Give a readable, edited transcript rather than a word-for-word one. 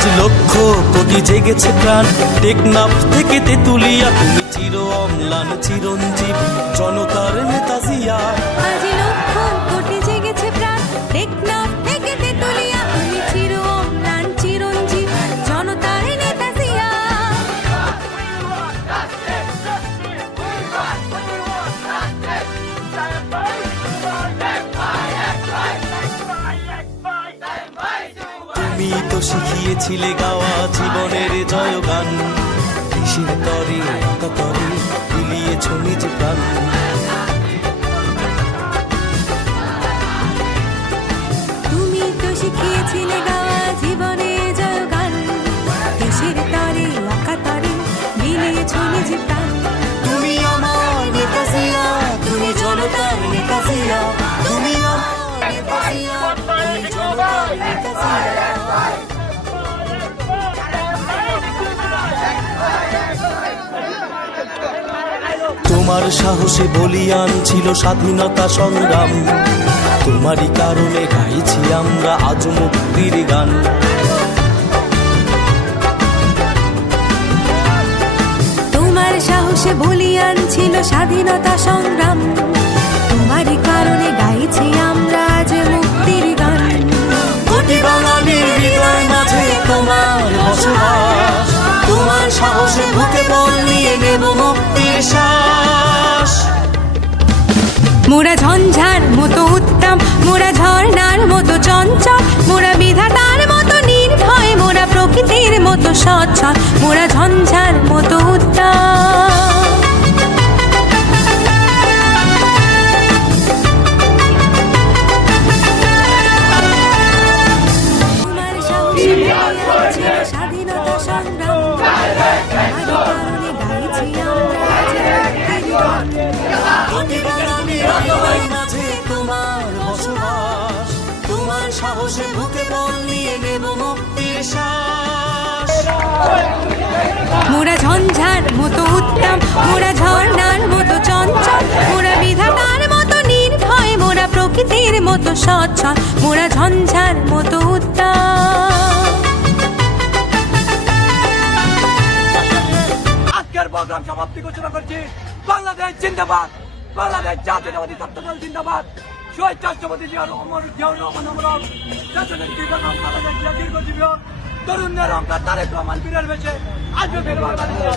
আজ লক্ষ কোটি জেগেছে প্রাণ, টেকনাফ থেকে তেতুলিয়া, তুমি চির অম্লান চিরঞ্জীব জনতার নেতা জিয়া। আজ লক্ষ কোটি জেগেছে প্রাণ, টেকনাফ থেকে তেতুলিয়া, তুমি চির অম্লান চিরঞ্জীব জনতার নেতা জিয়া। তুমি তো শিখিয়েছিলে গাওয়া জীবনের জয়গান, দেশের তরে একাতরে বিলিয়েছ নিজ প্রাণ। তুমি তো শিখিয়েছিলে গাওয়া জীবনের জয়গান, দেশের তরে একাতরে বিলিয়েছ নিজ প্রাণ। তুমি আমার নেতা জিয়া, তুমি জনতার নেতা জিয়া, তুমি আমার নেতা জিয়া, তুমি জনতার নেতা জিয়া। তোমার সাহসে বলিয়ান ছিল স্বাধীনতা সংগ্রাম, তোমারই কারণে গাইছি আমরা আজ মুক্তির গান। তোমার সাহসে বলিয়ান ছিল স্বাধীনতা সংগ্রাম, তোমারই কারণে গাইছি আমরা আজ মুক্তির গান। কোটি বাঙালির হৃদয় মাঝে তোমার বসবাস, তোমার সাহসে বুকে বল নিয়ে নেব মুক্তির শ্বাস। মোরা ঝঞ্ঝার মতো উত্তম, মোরা ঝর্ণার মতো চঞ্চল, মোরা বিধাতার মতো নির্ভয়, মোরা প্রকৃতির মতো সচ্ছল, মোরা ঝঞ্ঝার মতো উত্তম। তোমার সাহসে বলিয়ান ছিল স্বাধীনতা সংগ্রাম, তোমারই কারণে গাইছি আমরা আজ মুক্তির গান। কোটি বাঙালির হৃদয় মাঝে তোমার বসবাস, তোমার সাহসে বুকে বল নিয়ে নেব মুক্তির শ্বাস। মোরা ঝঞ্ঝার মতো উত্তম, মোরা ঝর্ণার মতো চঞ্চল, মোরা বিধাতার মতো নির্ভয়, মোরা প্রকৃতির মতো সচ্ছল, মোরা ঝঞ্ঝার মতো উত্তম। আজকের প্রোগ্রাম সমাপ্তি ঘোষণা করছি। বাংলাদেশ জিন্দাবাদ, বাংলাদেশ জাতীয়তাবাদী ছাত্রদল জিন্দাবাদ, শহীদ রাষ্ট্রপতি জিয়াউর রহমান অমর, জাতীয়তাবাদী বেগম খালেদা জিয়া দীর্ঘজীবী হোক, তরুণদের অঙ্কার তারেক রহমান বীরের বেশে আসবে বাংলাদেশে।